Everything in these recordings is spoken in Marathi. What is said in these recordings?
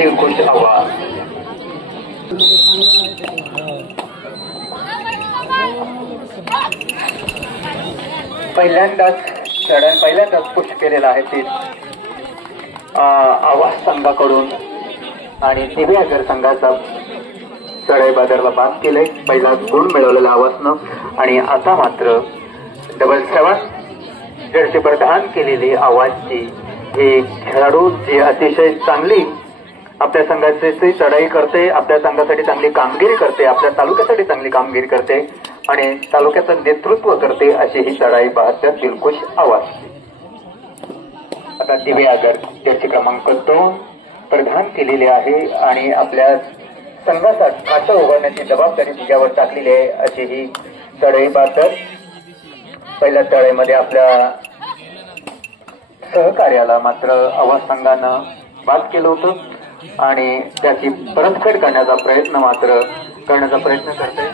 दिलखुश आवाज. पहिल्यांदाच पुश केलेला आहे ती आवाज संघाकडून आणि दिव्यागर संघाचा चढाई बाजारला बाद केले. पहिला गुण मिळवलेला आवाजनं आणि आता मात्र 7-7 जर्सी प्रदान केलेली आवाजची हे खेळाडू जी अतिशय चांगली आपल्या संघाची चढाई करते, आपल्या संघासाठी चांगली कामगिरी करते, आपल्या तालुक्यासाठी चांगली कामगिरी करते आणि तालुक्याचं नेतृत्व करते अशी ही चढाई पाहत्या दिलखुश आवाज. आता दिव्यागर त्याची क्रमांक 2 प्रदान केलेली आहे आणि आपल्या संघाचा खातं उघडण्याची जबाबदारी तिच्यावर टाकलेली आहे अशी ही चढाई पाहतात. पहिल्या चढाईमध्ये आपल्या सहकार्याला मात्र आवाज संघानं बाद केलं होतं आणि त्याची परतफेड करण्याचा प्रयत्न करते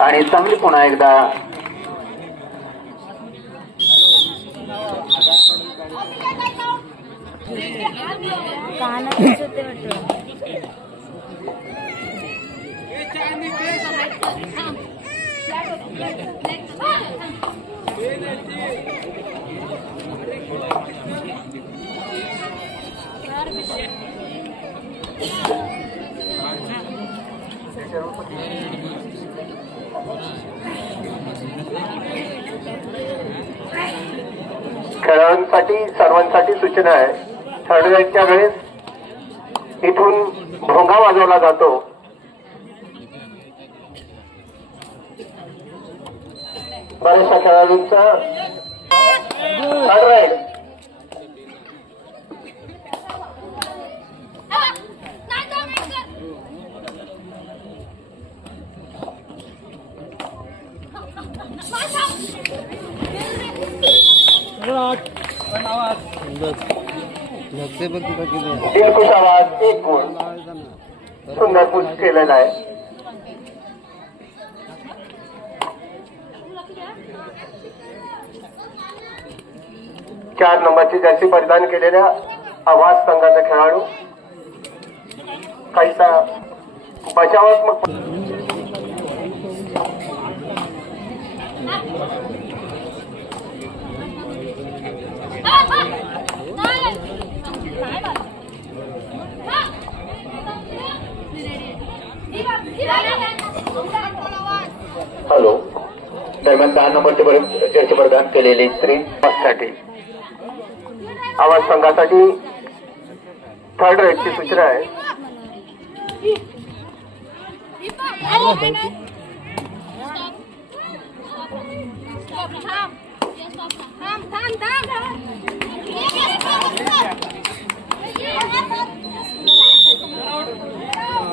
आणि चांगली पुन्हा एकदा खेळाडूंसाठी सर्वांसाठी सूचना आहे. थर्ड राईडच्या वेळेस इथून भोंगा वाजवला जातो. बऱ्याचशा खेळाडूंचा थर्ड राईड दिलखुश आवाज 1 गुण. सुंदर पुश केलेला आहे. चार नंबरची जर्सी परिधान केलेल्या आवाज संघाचा खेळाडू काहीसा बचावात्मक हॅलो दरम्यान 10 नंबरचे जर्सी प्रदान केलेले श्रीसाठी आवाज संघासाठी थर्ड राईडची सूचना आहे.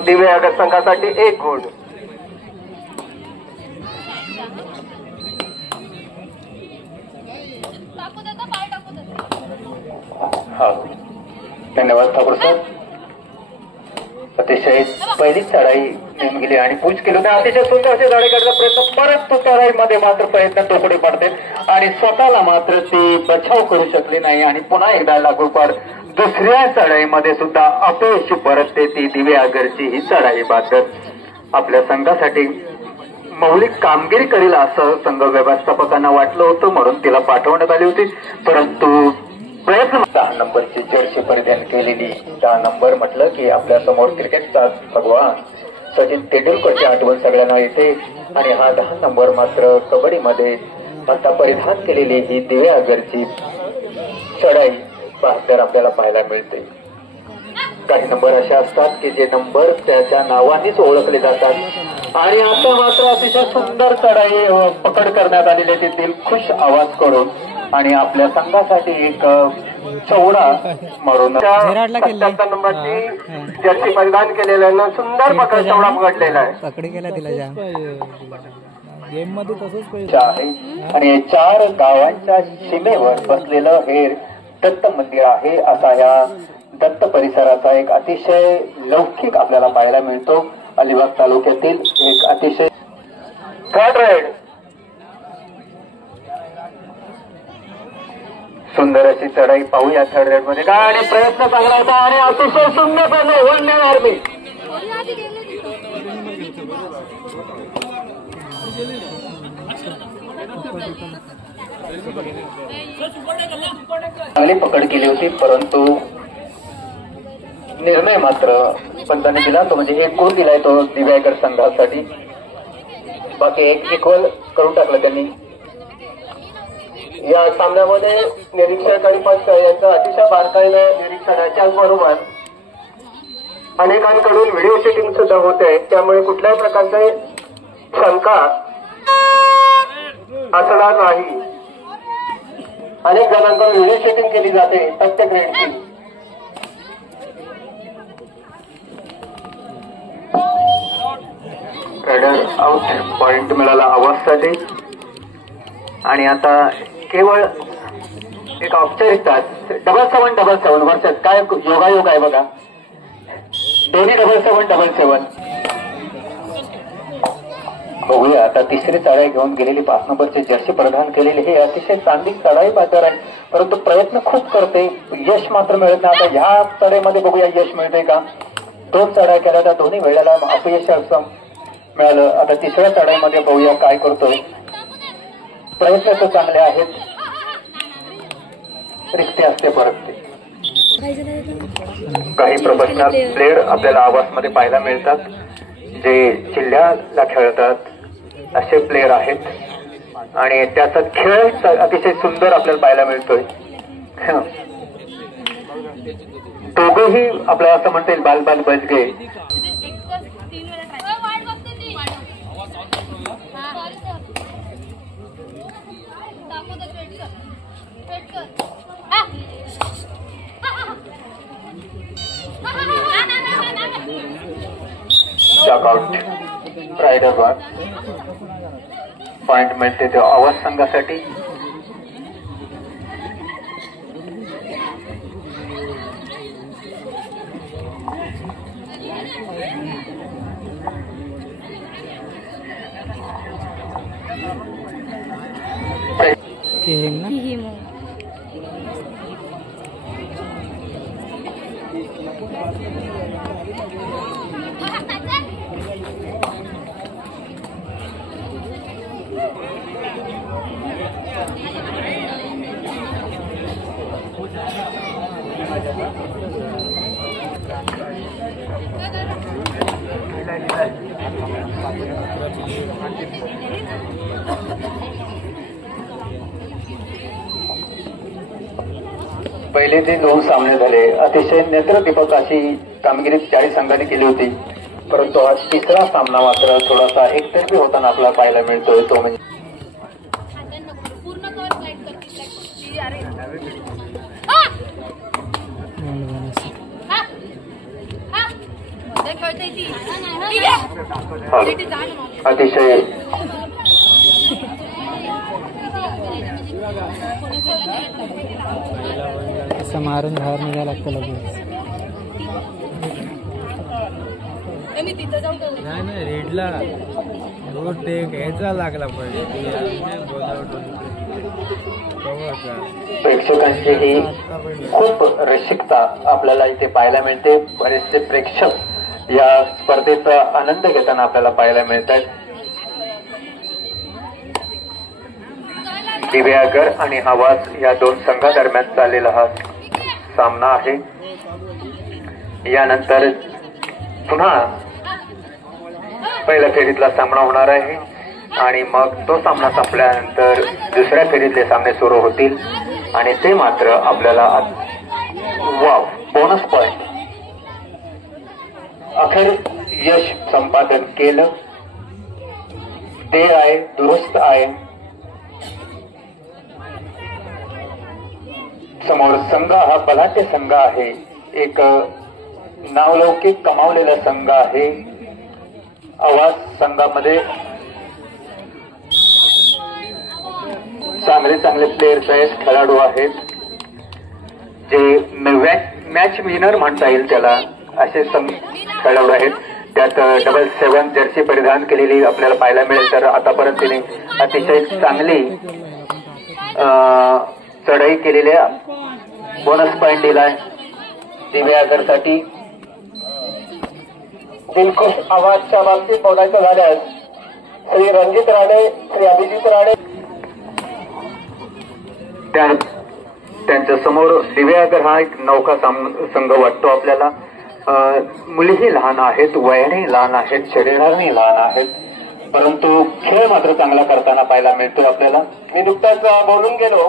दिव्यागर संघासाठी 1 गुण. धन्यवाद ठाकूर सर. अतिशय पहिलीच चढाई नेम गेली आणि पूज केली होती. अतिशय सुंदर अशी चढाई करण्याचा प्रयत्न परत तो चढाईमध्ये मात्र प्रयत्न तोकडे पडते आणि स्वतःला मात्र ती बचाव करू शकली नाही आणि पुन्हा एकदा लागोपाठ दुसऱ्या चढाईमध्ये सुद्धा अपयशी परतते ती दिव्यागरची ही चढाई बाबत आपल्या संघासाठी मौलिक कामगिरी करेल असं संघ व्यवस्थापकांना वाटलं होतं म्हणून तिला पाठवण्यात आली होती. परंतु प्रयत्न 10 नंबरची जर्सी परिधान केलेली 10 नंबर म्हटलं की आपल्या समोर क्रिकेटचा भगवान सचिन तेंडुलकरची आठवण सगळ्यांना येते आणि हा 10 नंबर मात्र कबड्डीमध्ये आता परिधान केलेली ही दिव्यागरची चढाई बहादर आपल्याला पाहायला मिळते. काही नंबर असे असतात की जे नंबर त्याच्या नावानेच ओळखले जातात आणि आता मात्र अतिशय सुंदर चढाई पकड करण्यात आलेली आहे दिलखुश आवाज करून आणि आपल्या संघासाठी एक चौडा मारून 77 नंबरची जर्सी परिधान केलेल्यानं सुंदर पकड चौडा पकडलेला आहे. पकडी केला तिला गेम मध्ये तसंच आहे आणि 4 गावांच्या सीमेवर बसलेलं हे दत्त मंदिर आहे. असा या दत्त परिसराचा एक अतिशय लौकिक आपल्याला पाहायला मिळतो. अलिबाग तालुक्यातील एक अतिशय थर्ड राईड सुंदर अशी चढाई पाहूया थर्ड रेड मध्ये का आणि प्रयत्न चांगला होता आणि अतिशय सुंदरपणे वन्य आर्मी चांगली पकड केली होती परंतु निर्णय मात्र पंतांनी दिला तो म्हणजे एक गुण दिलाय तो दिव्यागर संघासाठी बाकी एक इक्वल करून टाकलं त्यांनी या सामन्यामध्ये निरीक्षक आणि पंच यांचं अतिशय बारकाईनं निरीक्षणाच्या बरोबर अनेकांकडून व्हिडिओ शूटिंग सुद्धा होते त्यामुळे कुठल्याही प्रकारचे शंका असणार नाही अनेक जणांकडून व्हिडिओ शूटिंग केली जाते प्रत्येक रेडची रेडर आउट पॉइंट मिळाला आवाजसाठी आणि आता केवळ एक औपचारिकता 7-7 वर्षात काय योगायोग आहे बघा दोन्ही 7-7 बघूया आता तिसरी चढाई घेऊन गेलेली 5 नंबरचे जर्सी प्रदान केलेली हे अतिशय चांगली चढाई बाजार आहे परंतु प्रयत्न खूप करते यश मात्र मिळत नाही आता ह्या चढाईमध्ये बघूया यश मिळतंय का 2 चढाई केल्या तर दोन्ही वेळेला अपयश मिळालं आता तिसऱ्या चढाईमध्ये बघूया काय करतोय प्रयत्न तर चांगले आहेत रिक्ते असते परत ते काही प्रोफेशनल प्लेयर आपल्याला आवाजमध्ये पाहायला मिळतात जे जिल्ह्याला खेळतात असे प्लेयर आहेत आणि त्याचा खेळ अतिशय सुंदर आपल्याला पाहायला मिळतोय दोघंही आपल्याला असं म्हणता येईल बाल बाल बजगे शॉकआउट रायडर पॉइंट मिळते ते आवाज संघासाठी पहिले ते 2 सामने झाले अतिशय नेत्रदीपक अशी कामगिरी 40 संघांनी केली होती परंतु हा तिसरा सामना मात्र थोडासा एकतर्फी होताना आपल्याला पाहायला मिळतोय तो म्हणजे अतिशय मारून बाहेर निघायला लागतं लगेच नाही रेडला रोड ते घ्यायचा लागला पाहिजे प्रेक्षकांची ही खूप रसिकता आपल्याला इथे पाहायला मिळते बरेचसे प्रेक्षक या स्पर्धेचा आनंद घेताना आपल्याला पाहायला मिळतात दिव्यागर आणि आवाज या 2 संघादरम्यान चाललेला हा सामना आहे यानंतर पुन्हा पहिल्या फेरीतला सामना होणार आहे आणि मग तो सामना संपल्यानंतर दुसऱ्या फेरीतले सामने सुरू होतील आणि ते मात्र आपल्याला वाव बोनस पॉइंट अखेर यश संपादन केलं ते आहे दुरुस्त आहे समोर संघ हा बलाढ्य संघ आहे एक नावलौकिक कमावलेला संघ आहे आवाज संघामध्ये चांगले प्लेयर्स आहेत खेळाडू आहेत जे मॅच विनर म्हणता येईल त्याला असे खेळाडू आहेत त्यात 7 जर्सी परिधान केलेली आपल्याला पाहायला मिळेल तर आतापर्यंत तिने अतिशय चांगली चढाई केलेल्या बोनस पॉइंट दिलाय दिव्यागरसाठी. दिलखुश आवाजच्या बाबतीत बोलायचं झाल्यास श्री रणजित राणे, श्री अभिजित राणे त्यांच्या समोर दिव्यागर हा एक नौका संघ वाटतो आपल्याला. मुलीही लहान आहेत, वयाने लहान आहेत, शरीराने लहान आहेत, परंतु खेळ मात्र चांगला करताना पाहायला मिळतो आपल्याला. मी नुकताच बोलून गेलो.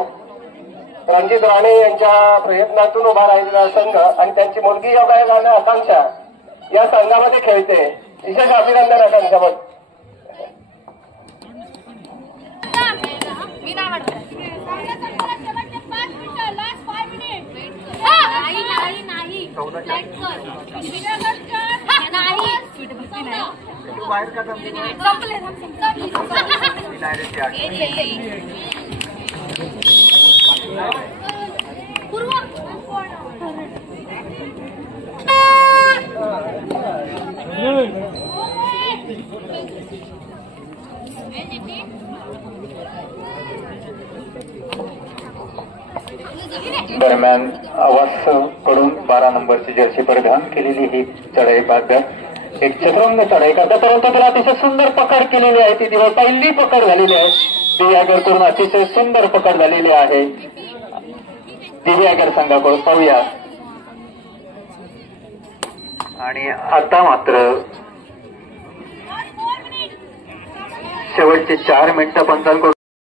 रणजित राणे यांच्या प्रयत्नातून उभा राहिलेला संघ आणि त्यांची मुलगी योगायोगाने आकांक्षा या संघामध्ये खेळते. विशेष अभिनंदन आकांक्षाबद्दल. दरम्यान आवाज कडून 12 नंबरची जर्सी परिधान केलेली ही चढाई भाग एक चतुरंग चढाई करतात, परंतु त्याला अतिशय सुंदर पकड केलेली आहे. ती दिवस पहिली पकड झालेली आहे. दिव्यागर करून अतिशय सुंदर पकड झालेली आहे दिव्यागर संघाकडून. पाहूया. आणि आता मात्र शेवटचे 4 मिनिटं पंचांकडून